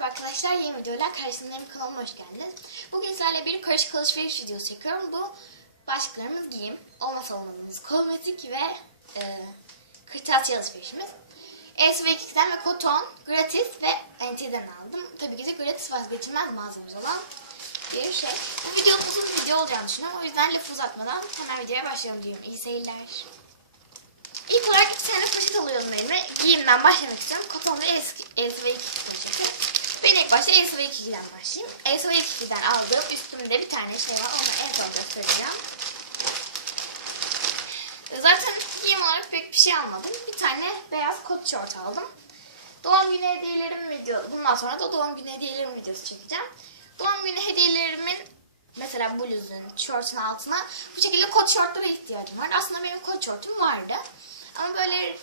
Merhaba arkadaşlar, yeni videoyla karşınızdayım. Kanalıma hoş geldiniz. Bugün sizlerle bir karışık alışveriş videosu çekiyorum. Bu başlıklarımız giyim, olmasa olmadığımız kozmetik ve e, kırtasiye alışverişimiz. SV2'den ve Koton, Gratis ve NT'den aldım. Tabii ki de Gratis vazgeçilmez malzememiz olan bir şey. Bu videonun uzun video olacağını düşünüyorum. O yüzden lafı uzatmadan hemen videoya başlayalım diyorum. İyi seyirler. İlk olarak iki tane poşet alıyorum elime. Giyimden başlamak istiyorum. Koton ve SV2 poşeti. Ben ilk başta SV2'den başlayayım. SV2'den aldığım üstümde bir tane şey var. Onu en son göstereceğim. Zaten giyim olarak pek bir şey almadım. Bir tane beyaz kot şort aldım. Doğum günü hediyelerim video. Bundan sonra da doğum günü hediyelerim videosu çekeceğim. Doğum günü hediyelerimin mesela bluzun, şortun altına bu şekilde kot şortlara ihtiyacım var. Aslında benim kot şortum vardı. Ama böyle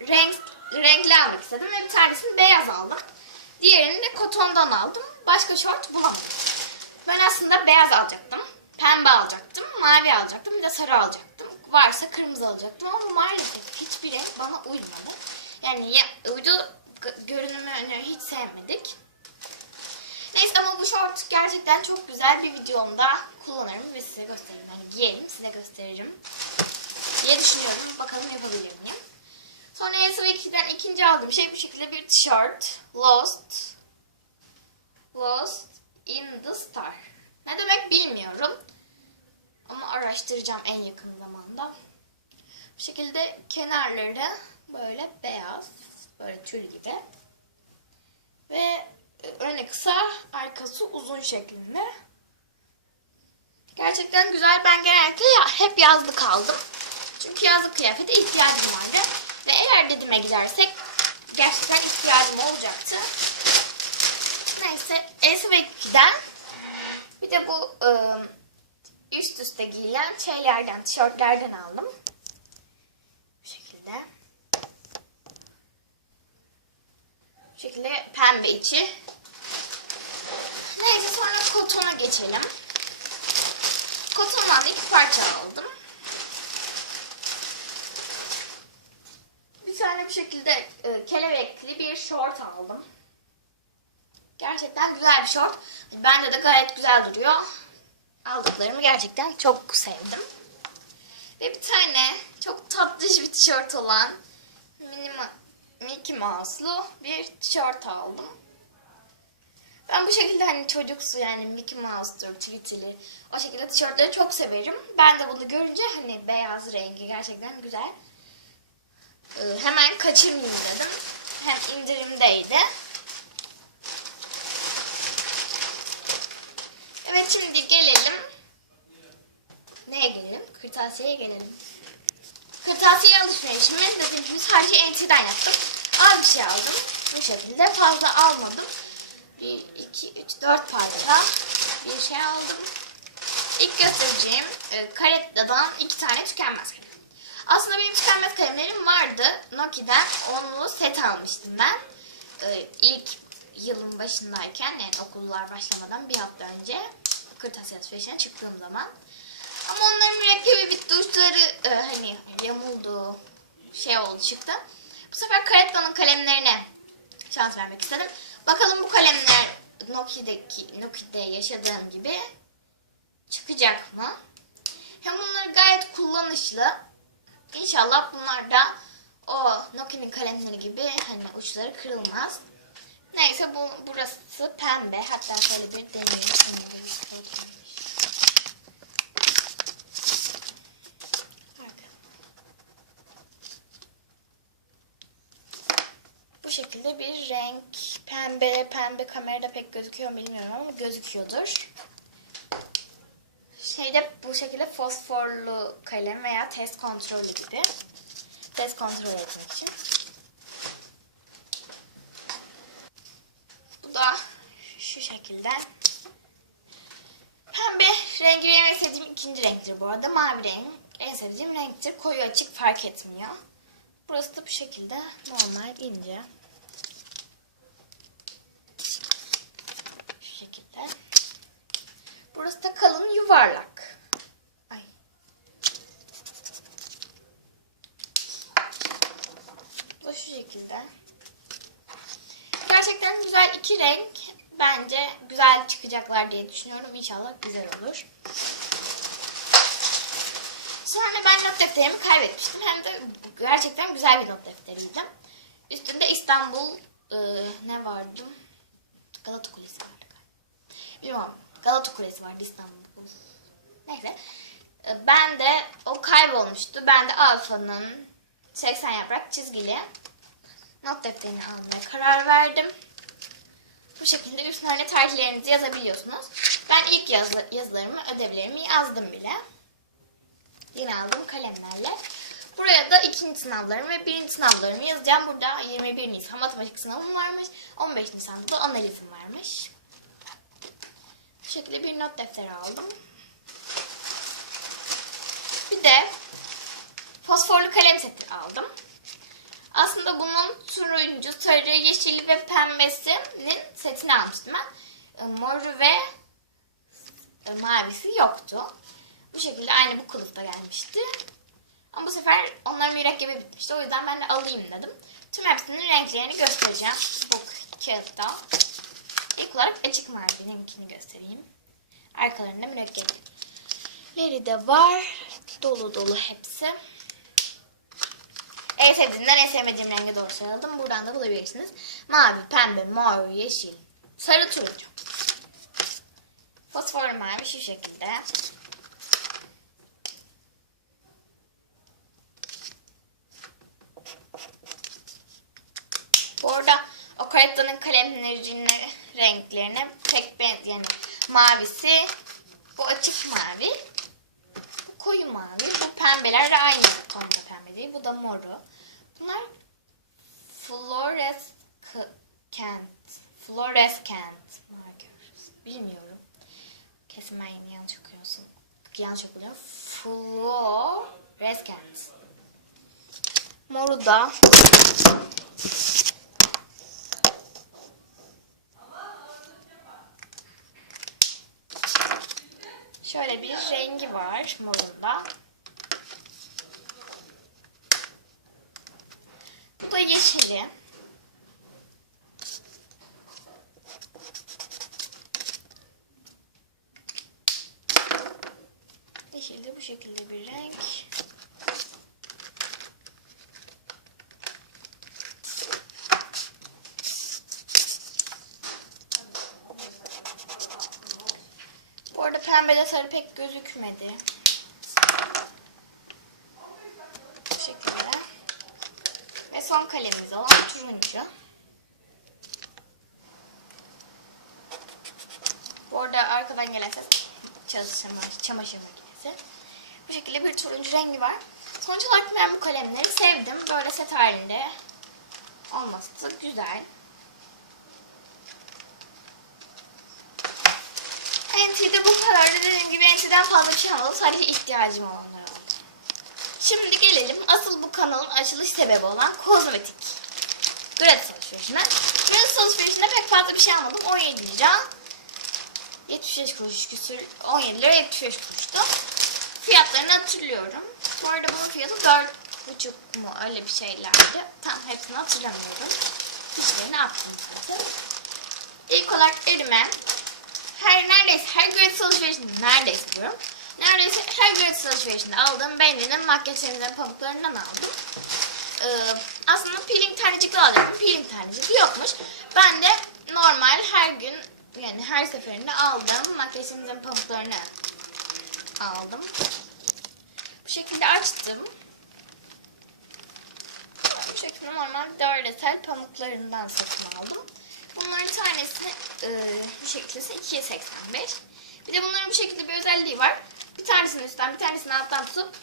renk, renkli almak istedim ve bir tanesini beyaz aldım. Diğerini de kotondan aldım. Başka şort bulamadım. Ben aslında beyaz alacaktım. Pembe alacaktım. Mavi alacaktım. Bir de sarı alacaktım. Varsa kırmızı alacaktım ama maalesef hiçbir renk bana uymadı. Yani ya, uydu görünümünü hiç sevmedik. Neyse ama bu şort gerçekten çok güzel bir videomda kullanırım ve size gösteririm. Yani giyerim size gösteririm diye düşünüyorum. Bakalım yapabilir miyim? Sonra SV2'den ikinci aldığım şey bu şekilde bir tişört. Lost. Lost in the Star. Ne demek bilmiyorum. Ama araştıracağım en yakın zamanda. Bu şekilde kenarları böyle beyaz. Böyle tül gibi. Ve öne kısa, arkası uzun şeklinde. Gerçekten güzel. Ben genellikle hep yazlık aldım. Çünkü yazlık kıyafete ihtiyacım vardı. Ve eğer dedime gidersek gerçekten ihtiyacım olacaktı. Neyse SV2'den bir de bu ıı, üst üste giyilen şeylerden, tişörtlerden aldım. Bu şekilde. Bu şekilde pembe içi. Neyse sonra kotona geçelim. Kotondan da iki parça aldım. Bir tane bu şekilde e, kelebekli bir şort aldım. Gerçekten güzel bir şort. Bence de gayet güzel duruyor. Aldıklarımı gerçekten çok sevdim. Ve bir tane çok tatlış bir tişört olan minima, Mickey Mouse'lu bir tişört aldım. Ben bu şekilde hani çocuksu yani Mickey Mouse'dur, Tweet'li o şekilde tişörtleri çok severim. Ben de bunu görünce hani beyaz rengi gerçekten güzel. Ee, hemen kaçırmayayım dedim. Hem indirimdeydi. Evet şimdi gelelim. Neye gelelim? Kırtasiyeye gelelim. Kırtasiye alışverişimi dediğim gibi sadece NT'den yaptım. Az bir şey aldım. Bu şekilde fazla almadım. 1, 2, 3, 4 parça bir şey aldım. İlk göstereceğim e, Karetta'dan iki tane tükenmez kalem. Aslında benim tükenmez kalemlerim vardı. Nokia'dan onlu set almıştım ben. E, ilk yılın başındayken yani okullar başlamadan bir hafta önce kırtasiye alışverişine çıktığım zaman. Ama onların mürekkebi bitti. Uçları e, hani yamuldu şey oldu çıktı. Bu sefer Karetta'nın kalemlerine şans vermek istedim. Bakalım bu kalemler Nokia'daki Nokia'da yaşadığım gibi çıkacak mı? Hem bunlar gayet kullanışlı. İnşallah bunlar da o Nokia'nın kalemleri gibi hani uçları kırılmaz. Neyse bu burası pembe. Hatta şöyle bir deneyim. Bu şekilde bir renk. Pembe, pembe kamerada pek gözüküyor bilmiyorum ama gözüküyordur. Şeyde bu şekilde fosforlu kalem veya test kontrolü gibi. Test kontrol etmek için. Bu da şu şekilde. Pembe rengi en sevdiğim ikinci renktir bu arada. Mavi renk en sevdiğim renktir. Koyu açık fark etmiyor. Burası da bu şekilde normal ince. Şu şekilde. Burası da kalın yuvarlak. Ay. Bu şu şekilde. Gerçekten güzel iki renk bence güzel çıkacaklar diye düşünüyorum. İnşallah güzel olur. Sonra ben not defterimi kaybetmiştim. Hem de gerçekten güzel bir not defteriydi. Üstünde İstanbul e, ne vardı? Galata Kulesi vardı galiba. Bilmiyorum. Galata Kulesi vardı İstanbul. Neyse. E, Ben de o kaybolmuştu. Ben de Alfa'nın 80 yaprak çizgili not defterini almaya karar verdim. Bu şekilde üstüne tarihlerinizi yazabiliyorsunuz. Ben ilk yazı, yazılarımı, ödevlerimi yazdım bile. Yine aldım kalemlerle. Buraya da ikinci sınavlarımı ve birinci sınavlarımı yazacağım. Burada 21 Nisan matematik sınavım varmış. 15 Nisan'da da analizim varmış. Bu şekilde bir not defteri aldım. Bir de fosforlu kalem seti aldım. Aslında bunun turuncu, sarı, yeşili ve pembesinin setini almıştım ben. E, Moru ve e, mavisi yoktu. Bu şekilde aynı bu kılıfta gelmişti. Ama bu sefer onlar mürekkebi bitmişti. O yüzden ben de alayım dedim. Tüm hepsinin renklerini göstereceğim bu kağıtta. İlk olarak açık mavi benimkini göstereyim. Arkalarında mürekkepleri de var. Dolu dolu hepsi. En sevdiğimden en sevmediğim rengi doğru söyledim. Buradan da bulabilirsiniz. Mavi, pembe, mor, yeşil, sarı, turuncu. Fosforlu mavi şu şekilde. Bu arada Ocaretta'nın kalemlerinin renklerine pek benziyor. Yani mavisi, bu açık mavi, bu koyu mavi, bu pembeler de aynı tonda pembe değil. Bu da moru. Bunlar fluorescent, fluorescent marker. Bilmiyorum. Kesin ben yine yanlış okuyorsun. Yanlış okuyorum. Fluorescent. Moru da Şöyle bir rengi var morunda. Bu da yeşili. Yeşil de bu şekilde bir renk. Bu arada pembede sarı pek gözükmedi. Bu şekilde. Ve son kalemimiz olan turuncu. Bu arada arkadan gelen ses çalışma, çamaşır makinesi. Bu şekilde bir turuncu rengi var. Sonuç olarak ben bu kalemleri sevdim. Böyle set halinde olması da güzel. NT'de bu kadar. Dediğim gibi NT'den fazla bir şey almadım. Sadece ihtiyacım olanlar oldu. Şimdi gelelim asıl bu kanalın açılış sebebi olan kozmetik. Gratis alışverişine. Gratis alışverişinde pek fazla bir şey almadım. 17 lira. 75 kuruş küsür. 17 lira 75 kuruştu. Fiyatlarını hatırlıyorum. Bu arada bunun fiyatı 4,5 mu öyle bir şeylerdi. Tam hepsini hatırlamıyorum. Fişlerini attım zaten. İlk olarak elime her neredeyse her gratis alışverişinde neredeyse diyorum. Neredeyse her gratis alışverişinde aldığım Bendy'nin makyaj temizleme pamuklarından aldım. Ee, aslında peeling tanecikli alacaktım. Peeling tanecikli yokmuş. Ben de normal her gün yani her seferinde aldığım makyaj temizleme pamuklarını aldım. Bu şekilde açtım. Bu şekilde normal dördetel pamuklarından satın aldım. Bunların tanesi e, bu şekilde 2.85. Bir de bunların bu şekilde bir özelliği var. Bir tanesini üstten bir tanesini alttan tutup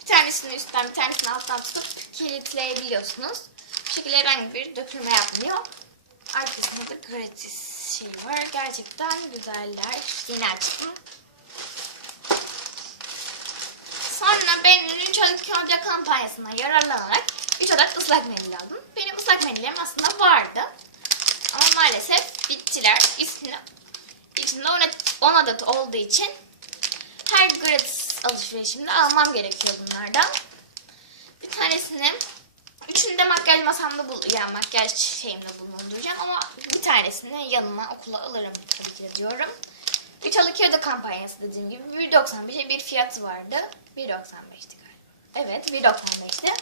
bir tanesini üstten bir tanesini alttan tutup kilitleyebiliyorsunuz. Bu şekilde herhangi bir dökülme yapmıyor. Arkasında da gratis şey var. Gerçekten güzeller. Yeni açtım. Sonra 3 Aralık Hoca kampanyasından yararlanarak 3 adet ıslak mendil aldım. Benim ıslak mendillerim aslında vardı. Ama maalesef bittiler. İçinde, içinde 10 adet olduğu için her gratis alışverişimde almam gerekiyor bunlardan. Bir tanesini Üçünü de makyaj masamda bul yani makyaj şeyimde bulunduracağım ama bir tanesini yanıma okula alırım tabii ki diyorum. 3 al 2 öde kampanyası dediğim gibi 1.95'e bir fiyatı vardı. 1.95'ti galiba. Evet 1.95'ti.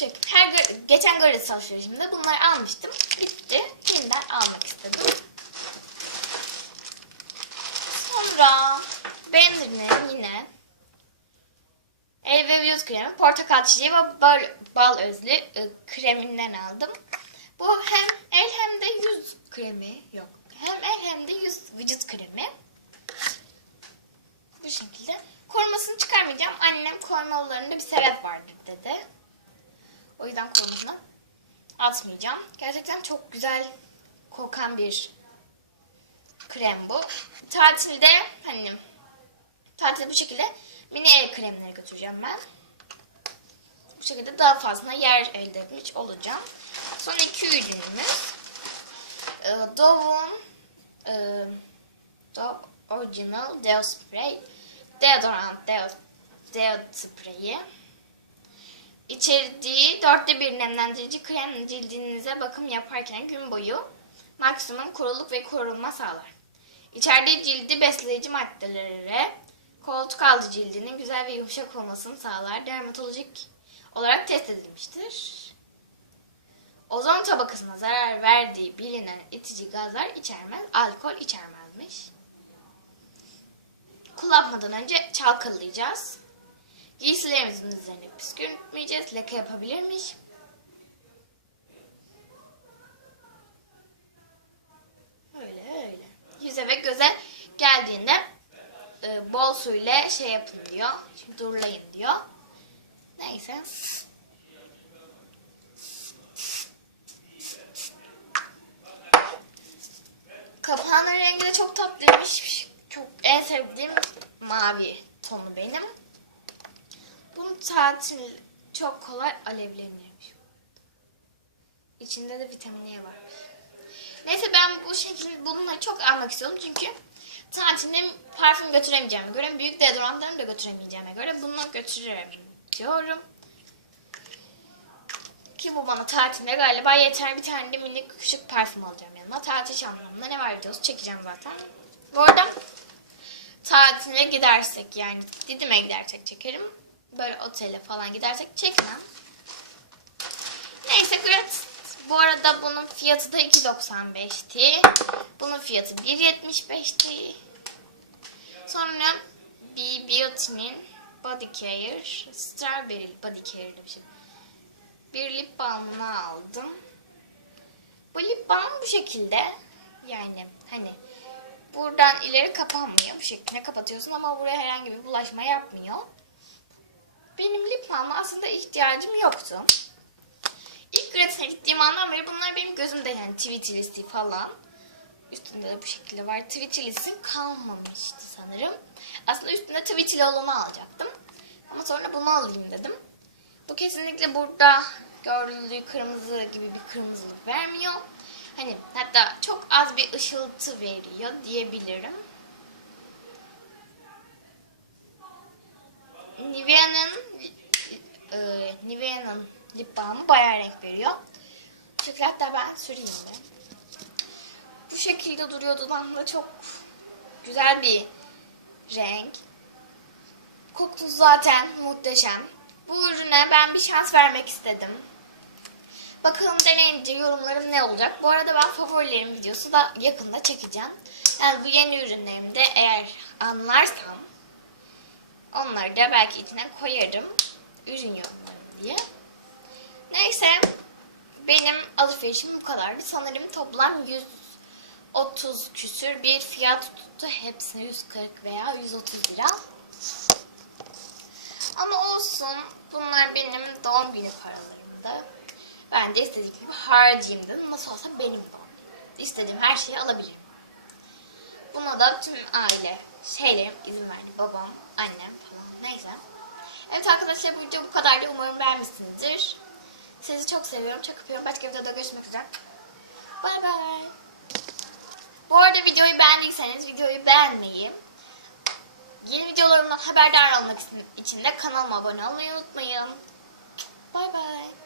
Bu şekilde. Her geçen Gorillas alışverişimde bunları almıştım. Bitti. Yeniden almak istedim. Sonra Bender'ın yine el ve yüz kremi, portakal çiçeği ve bal, bal özlü e, kreminden aldım. Bu hem el hem de yüz kremi yok. Hem el hem de yüz vücut kremi. Bu şekilde. Korumasını çıkarmayacağım. Annem korumalarında bir sebep vardır dedi. O yüzden korumasını atmayacağım. Gerçekten çok güzel kokan bir krem bu. Tatilde hani tatilde bu şekilde mini el kremleri götüreceğim ben. Bu şekilde daha fazla yer elde etmiş olacağım. Son iki ürünümüz e, Dove'un e, Dove Original Deo Spray Deodorant Deo, Deo Spray'i İçerdiği dörtte bir nemlendirici krem cildinize bakım yaparken gün boyu maksimum kuruluk ve korunma sağlar. İçerdiği cildi besleyici maddelere koltuk altı cildinin güzel ve yumuşak olmasını sağlar. Dermatolojik olarak test edilmiştir. Ozon tabakasına zarar verdiği bilinen itici gazlar içermez, alkol içermezmiş. Kullanmadan önce çalkalayacağız. Giysilerimizin üzerine püskürtmeyeceğiz. Leke yapabilirmiş. Öyle öyle. Yüze ve göze geldiğinde e, bol su ile şey yapın diyor. Şimdi durulayın diyor. Neyse. Kapağının rengi de çok tatlıymış. Çok en sevdiğim mavi tonu benim. Bunun tatil çok kolay alevlenirmiş. İçinde de vitamin E varmış. Neyse ben bu şekilde bununla çok almak istiyorum çünkü tatilde parfüm götüremeyeceğime göre büyük deodorantlarımı da götüremeyeceğime göre bunu götürürüm diyorum. Ki bu bana tatilde galiba yeter. Bir tane de minik küçük parfüm alacağım yanıma. Tatil çantamda ne var videosu çekeceğim zaten. Bu arada tatile gidersek yani Didim'e gidersek çekerim. Böyle otele falan gidersek çekmem. Neyse Gret. Bu arada bunun fiyatı da 2.95'ti. Bunun fiyatı 1.75'ti. Sonra B Beauty'nin Body Care Strawberry Body Care demişim. Bir lip balmını aldım. Bu lip balm bu şekilde. Yani hani buradan ileri kapanmıyor. Bu şekilde kapatıyorsun ama buraya herhangi bir bulaşma yapmıyor. Benim lip balm'a aslında ihtiyacım yoktu. İlk gratisine gittiğim andan beri bunlar benim gözümde yani Twitter'lisi falan. Üstünde de bu şekilde var. Twitter'lisi kalmamıştı sanırım. Aslında üstünde Twitter'li olanı alacaktım. Ama sonra bunu alayım dedim. Bu kesinlikle burada gördüğü kırmızı gibi bir kırmızılık vermiyor. Hani hatta çok az bir ışıltı veriyor diyebilirim. Nivea'nın e, Nivea'nın lip balmı bayağı renk veriyor. Şekilde hatta ben süreyim de. Bu şekilde duruyor dudağımda çok güzel bir renk. Kokusu zaten muhteşem. Bu ürüne ben bir şans vermek istedim. Bakalım deneyince yorumlarım ne olacak. Bu arada ben favorilerim videosu da yakında çekeceğim. Yani bu yeni ürünlerimi de eğer anlarsam onları da belki içine koyarım. Ürün yorumlarım diye. Neyse benim alışverişim bu kadardı. Sanırım toplam 130 küsür bir fiyat tuttu. Hepsine 140 veya 130 lira. Ama olsun. Bunlar benim doğum günü paralarımdı. Ben de istediğim gibi harcayayım dedim. Nasıl olsa benim doğum. İstediğim her şeyi alabilirim. Buna da tüm aile şeylerim izin verdi. Babam, annem falan. Neyse. Evet arkadaşlar bu video bu kadardı. Umarım beğenmişsinizdir. Sizi çok seviyorum. Çok öpüyorum. Başka bir videoda görüşmek üzere. Bay bay. Bu arada videoyu beğendiyseniz videoyu beğenmeyi, yeni videolarımdan haberdar olmak için de kanalıma abone olmayı unutmayın. Bay bay.